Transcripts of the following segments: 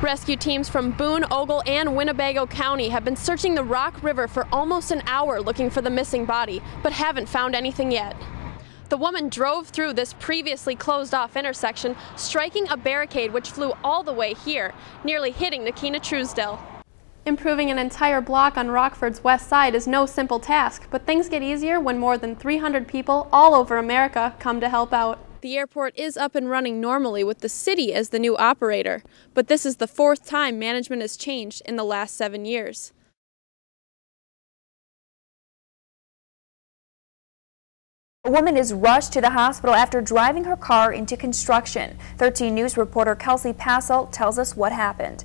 Rescue teams from Boone, Ogle, and Winnebago County have been searching the Rock River for almost an hour looking for the missing body, but haven't found anything yet. The woman drove through this previously closed-off intersection, striking a barricade which flew all the way here, nearly hitting Nikina Truesdell. Improving an entire block on Rockford's west side is no simple task, but things get easier when more than 300 people all over America come to help out. The airport is up and running normally with the city as the new operator, but this is the fourth time management has changed in the last 7 years. A woman is rushed to the hospital after driving her car into construction. 13 News reporter Kelsie Passolt tells us what happened.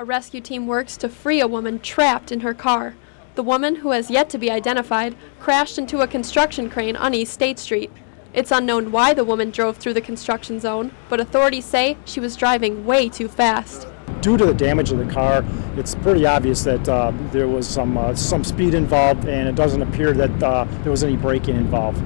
A rescue team works to free a woman trapped in her car. The woman, who has yet to be identified, crashed into a construction crane on East State Street. It's unknown why the woman drove through the construction zone, but authorities say she was driving way too fast. Due to the damage of the car, it's pretty obvious that there was some speed involved, and it doesn't appear that there was any braking involved.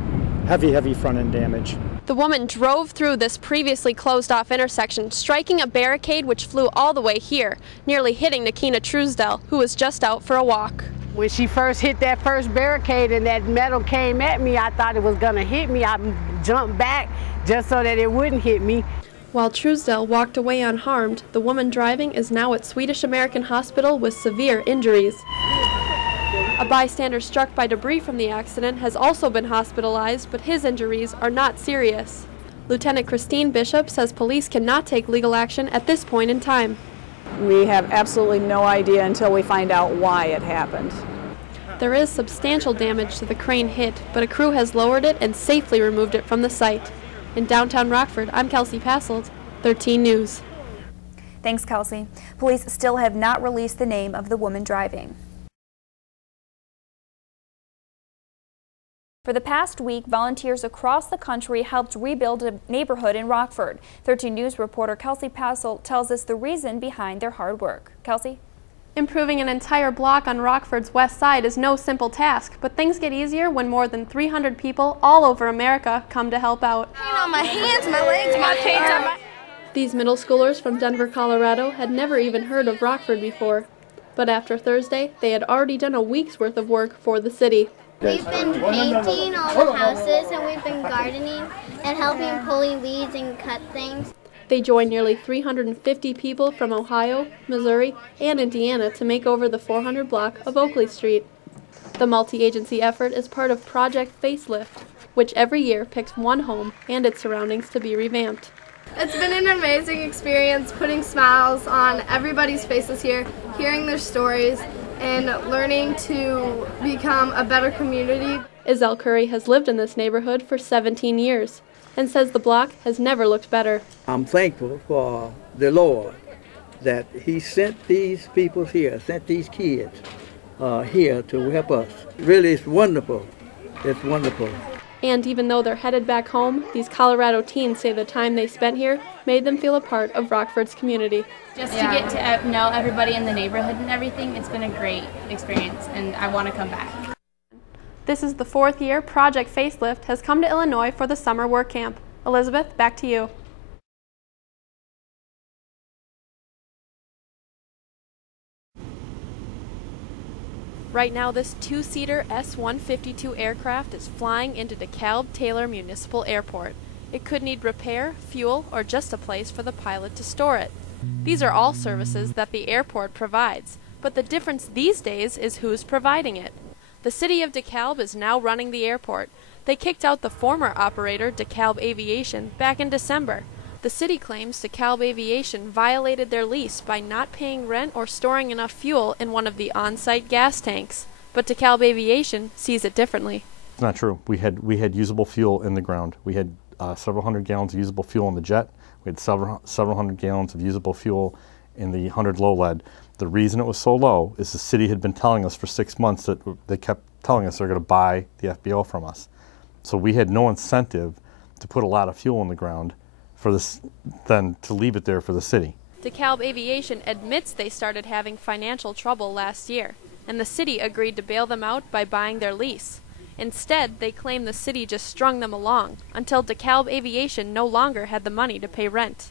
Heavy front-end damage. The woman drove through this previously closed-off intersection, striking a barricade which flew all the way here, nearly hitting Nikina Truesdell, who was just out for a walk. When she first hit that first barricade and that metal came at me, I thought it was going to hit me. I jumped back just so that it wouldn't hit me. While Truesdell walked away unharmed, the woman driving is now at Swedish American Hospital with severe injuries. A bystander struck by debris from the accident has also been hospitalized, but his injuries are not serious. Lieutenant Christine Bishop says police cannot take legal action at this point in time. We have absolutely no idea until we find out why it happened. There is substantial damage to the crane hit, but a crew has lowered it and safely removed it from the site. In downtown Rockford, I'm Kelsie Passolt, 13 News. Thanks, Kelsie. Police still have not released the name of the woman driving. For the past week, volunteers across the country helped rebuild a neighborhood in Rockford. 13 News reporter Kelsie Passolt tells us the reason behind their hard work. Kelsie? Improving an entire block on Rockford's west side is no simple task, but things get easier when more than 300 people all over America come to help out. You know, my hands, my legs, my feet. These middle schoolers from Denver, Colorado had never even heard of Rockford before, but after Thursday, they had already done a week's worth of work for the city. We've been painting all the houses, and we've been gardening and helping pulling weeds and cut things. They joined nearly 350 people from Ohio, Missouri, and Indiana to make over the 400 block of Oakley Street. The multi-agency effort is part of Project Facelift, which every year picks one home and its surroundings to be revamped. It's been an amazing experience putting smiles on everybody's faces here, hearing their stories, and learning to become a better community. Izelle Curry has lived in this neighborhood for 17 years and says the block has never looked better. I'm thankful for the Lord that He sent these people here, sent these kids here to help us. Really, it's wonderful. It's wonderful. And even though they're headed back home, these Colorado teens say the time they spent here made them feel a part of Rockford's community. Just to get to know everybody in the neighborhood and everything, it's been a great experience, and I want to come back. This is the fourth year Project Facelift has come to Illinois for the summer work camp. Elizabeth, back to you. Right now, this two-seater S-152 aircraft is flying into DeKalb Taylor Municipal Airport. It could need repair, fuel, or just a place for the pilot to store it. These are all services that the airport provides, but the difference these days is who's providing it. The city of DeKalb is now running the airport. They kicked out the former operator, DeKalb Aviation, back in December. The city claims DeKalb Aviation violated their lease by not paying rent or storing enough fuel in one of the on-site gas tanks. But DeKalb Aviation sees it differently. It's not true. We had usable fuel in the ground. We had several hundred gallons of usable fuel in the jet. We had several hundred gallons of usable fuel in the 100 low lead. The reason it was so low is the city had been telling us for 6 months that they kept telling us they're going to buy the FBO from us. So we had no incentive to put a lot of fuel in the ground for this, than to leave it there for the city. DeKalb Aviation admits they started having financial trouble last year, and the city agreed to bail them out by buying their lease. Instead, they claim the city just strung them along until DeKalb Aviation no longer had the money to pay rent.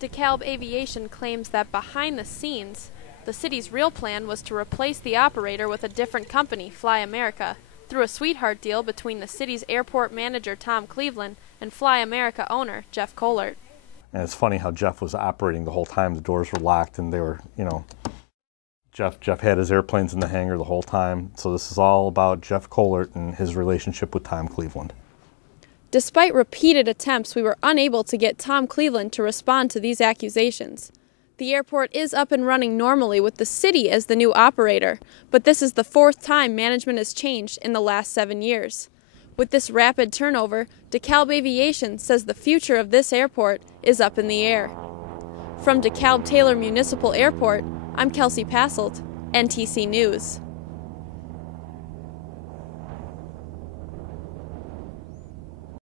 DeKalb Aviation claims that behind the scenes, the city's real plan was to replace the operator with a different company, Fly America, through a sweetheart deal between the city's airport manager Tom Cleveland and Fly America owner Jeff Kohlert. And it's funny how Jeff was operating the whole time. The doors were locked and they were, Jeff had his airplanes in the hangar the whole time. So this is all about Jeff Kohlert and his relationship with Tom Cleveland. Despite repeated attempts, we were unable to get Tom Cleveland to respond to these accusations. The airport is up and running normally with the city as the new operator, but this is the fourth time management has changed in the last 7 years. With this rapid turnover, DeKalb Aviation says the future of this airport is up in the air. From DeKalb Taylor Municipal Airport, I'm Kelsie Passolt, NTC News.